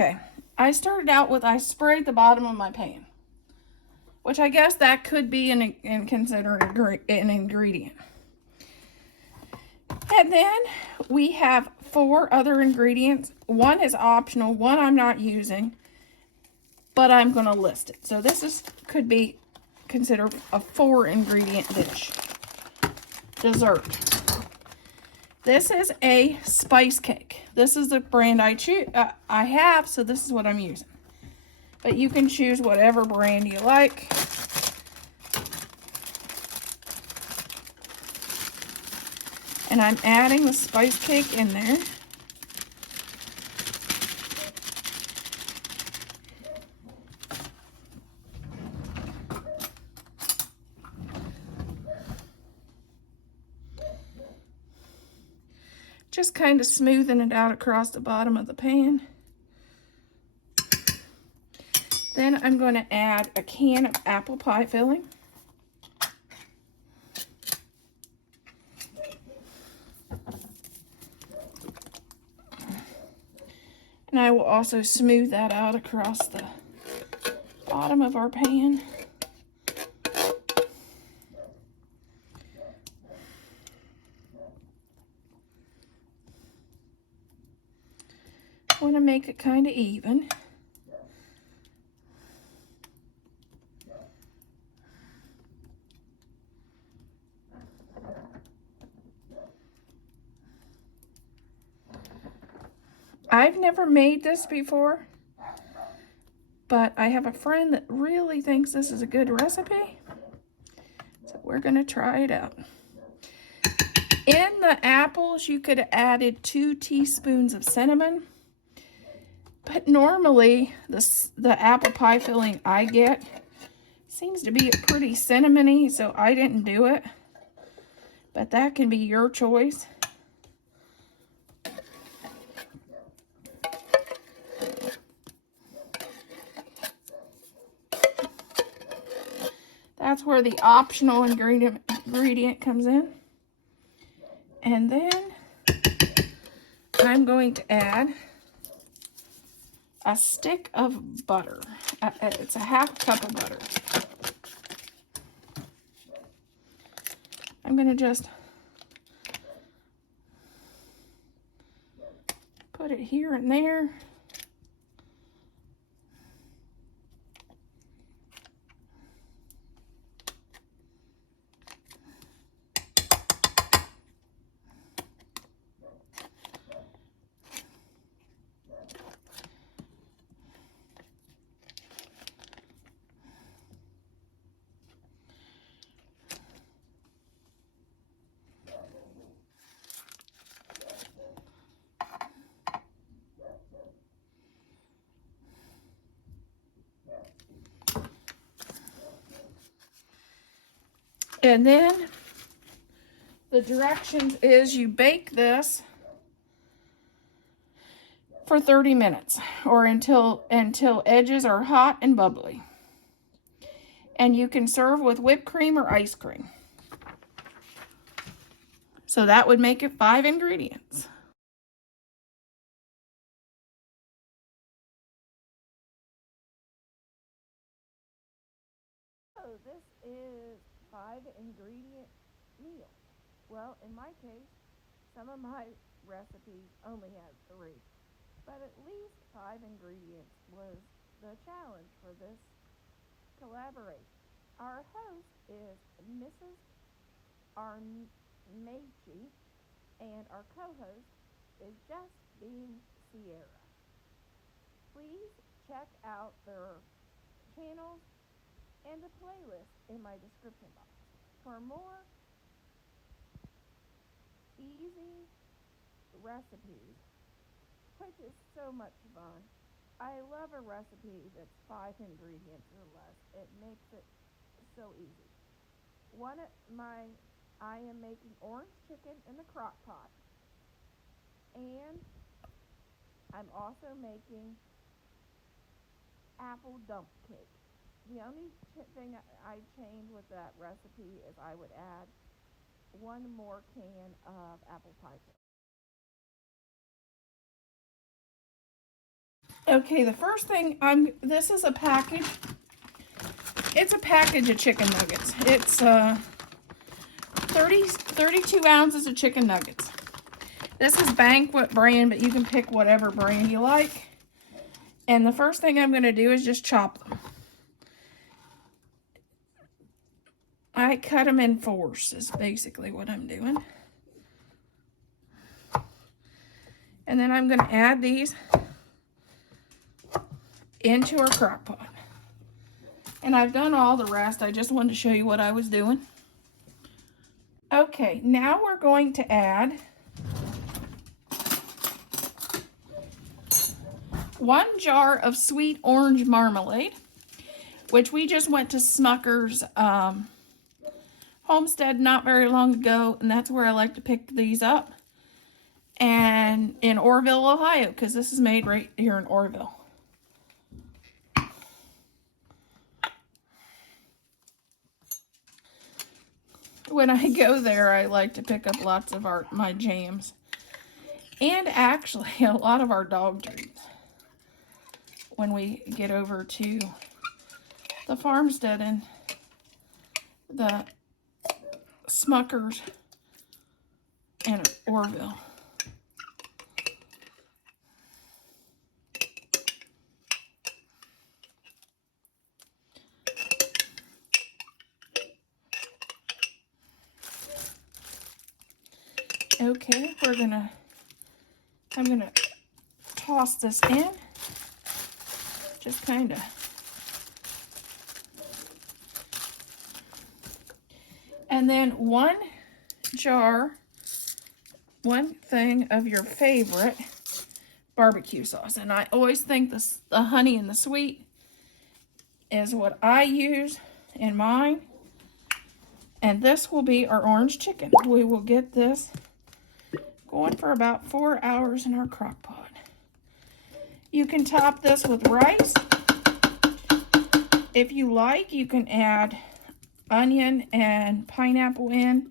Okay, I started out with I sprayed the bottom of my pan, which I guess that could be considered an ingredient. And then we have 4 other ingredients. One is optional, one I'm not using, but I'm going to list it. So this could be considered a 4-ingredient dish. Dessert. This is a spice cake. This is the brand I have, so this is what I'm using. But you can choose whatever brand you like. And I'm adding the spice cake in there. Just kind of smoothing it out across the bottom of the pan. Then I'm going to add a can of apple pie filling. And I will also smooth that out across the bottom of our pan. I want to make it kind of even. I've never made this before, but I have a friend that really thinks this is a good recipe, so we're going to try it out. In the apples, you could have added 2 teaspoons of cinnamon, but normally the apple pie filling I get seems to be pretty cinnamony, so I didn't do it, but that can be your choice. That's where the optional ingredient comes in. And then I'm going to add a stick of butter. It's a half cup of butter. I'm going to just put it here and there. And then the directions is you bake this for 30 minutes or until edges are hot and bubbly. And you can serve with whipped cream or ice cream. So that would make it 5 ingredients. So this is 5-ingredient meal. Well, in my case, some of my recipes only have 3, but at least 5 ingredients was the challenge for this collaboration. Our host is Mrs. Armachi, and our co-host is Just Being Sierra. Please check out their channels and the playlist in my description box for more easy recipes, which is so much fun. I love a recipe that's 5 ingredients or less. It makes it so easy. I am making orange chicken in the crock pot, and I'm also making apple dump cake. The only thing I changed with that recipe is I would add 1 more can of apple pie. Okay, the first thing this is a package. It's a package of chicken nuggets. It's 32 ounces of chicken nuggets. This is Banquet brand, but you can pick whatever brand you like. And the first thing I'm going to do is just chop them. I cut them in fours is basically what I'm doing. And then I'm going to add these into our crock pot. And I've done all the rest. I just wanted to show you what I was doing. Okay, now we're going to add 1 jar of sweet orange marmalade, which we just went to Smucker's Homestead not very long ago, and that's where I like to pick these up. And in Orrville, Ohio, because this is made right here in Orrville. When I go there, I like to pick up lots of my jams. And actually, a lot of our dog treats. When we get over to the farmstead and the Smuckers in Orrville. Okay, I'm gonna toss this in. Just kind of. And then 1 thing of your favorite barbecue sauce. And I always think the honey and the sweet is what I use in mine. And this will be our orange chicken. We will get this going for about 4 hours in our crock pot. You can top this with rice. If you like, you can add onion and pineapple in,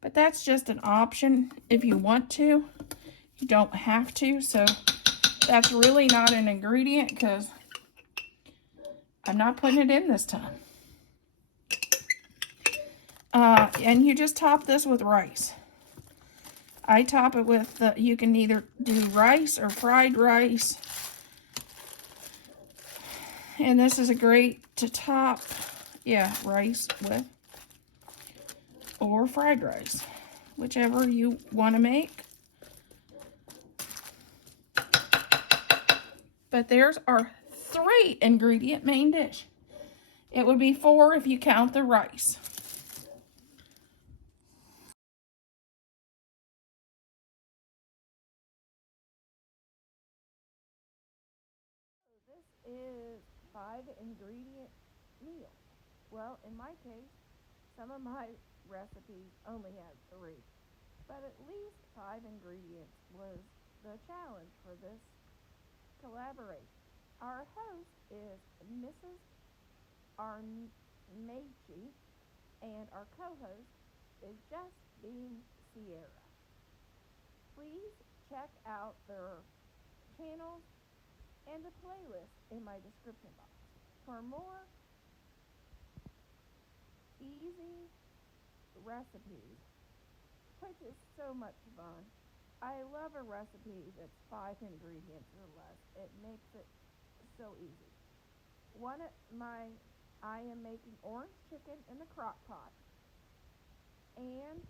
but that's just an option if you want to. You don't have to, so that's really not an ingredient because I'm not putting it in this time. And you just top this with rice. I top it with, you can either do rice or fried rice. And this is a great to top, rice with. Or fried rice, whichever you want to make. But there's our 3 ingredient main dish. It would be 4 if you count the rice. This is 5 ingredient meal. Well, in my case, some of my recipes only had 3, but at least 5 ingredients was the challenge for this collaboration. Our host is Mrs. Armachi, and our co-host is Just Being Sierra. Please check out their channels and the playlist in my description box for more easy recipes, which is so much fun. I love a recipe that's 5 ingredients or less. It makes it so easy. I am making orange chicken in the crock pot, and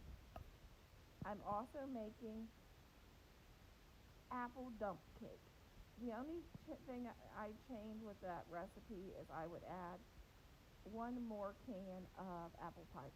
I'm also making apple dump cake. The only thing I change with that recipe is I would add 1 more can of apple pie.